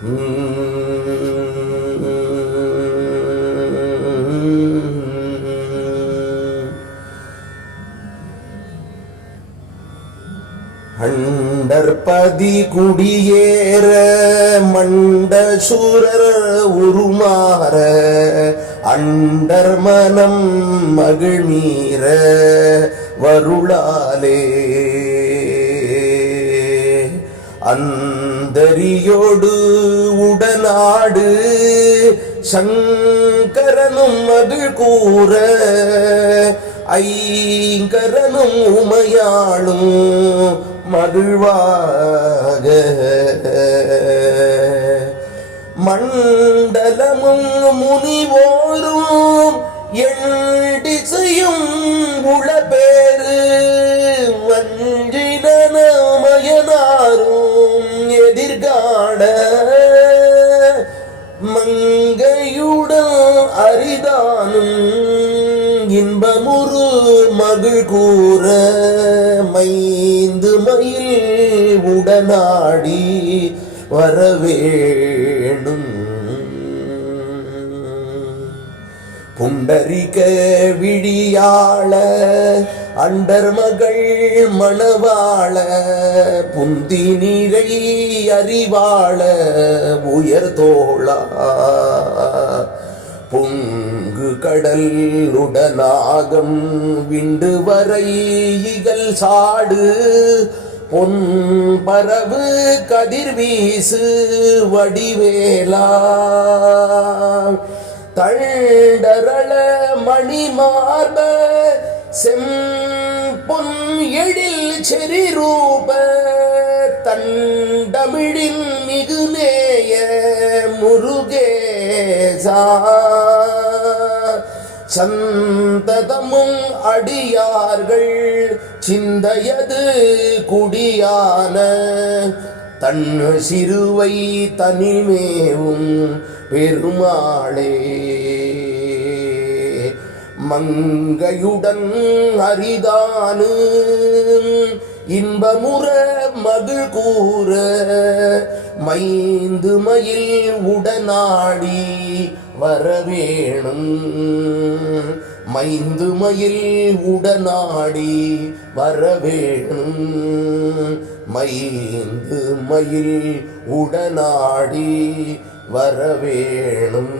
அண்டற்பதி குடியேற மண்ட சூரர் உருமாற அண்டர் மனம் மகிழ்மீற வருளாலே. அந்த அந்தரியோடு உடனாடு சங்கரனும் அது கூற ஐங்கரனும் உமையாளும் மகிழ்வாக. மண்டலமும் முனிவோ மங்கையுடன் அரிதானும் இன்பமுறு மகிழ் கூற மைந்து மயில் உடனாடி வரவேணும். புண்டரிக விழியாள அண்டர் மகள் மணவாள புந்தி நீரை அறிவாள உயர்தோளா பொங்கு கடல் உடனாகம் விண்டு வரை இகல் சாடு பொன் பரவு கதிர்வீசு வடிவேலா. தண்டரள மணிமார்ப செம்பொன் எழில் செறி ரூப தண்டமிழின் மிகுநேய முருகேசா. சந்ததமும் அடியார்கள் சிந்தையது குடியான தன் சிறுவை தனிமேவும் பெருமாளே. மங்கையுடன் அரிதானு இன்பமுற மகிழ் கூற மைந்து மயில் உடனாடி வரவேணும். மைந்து மயில் உடனாடி வரவேணும். மைந்து மயில் உடனாடி வரவேணும்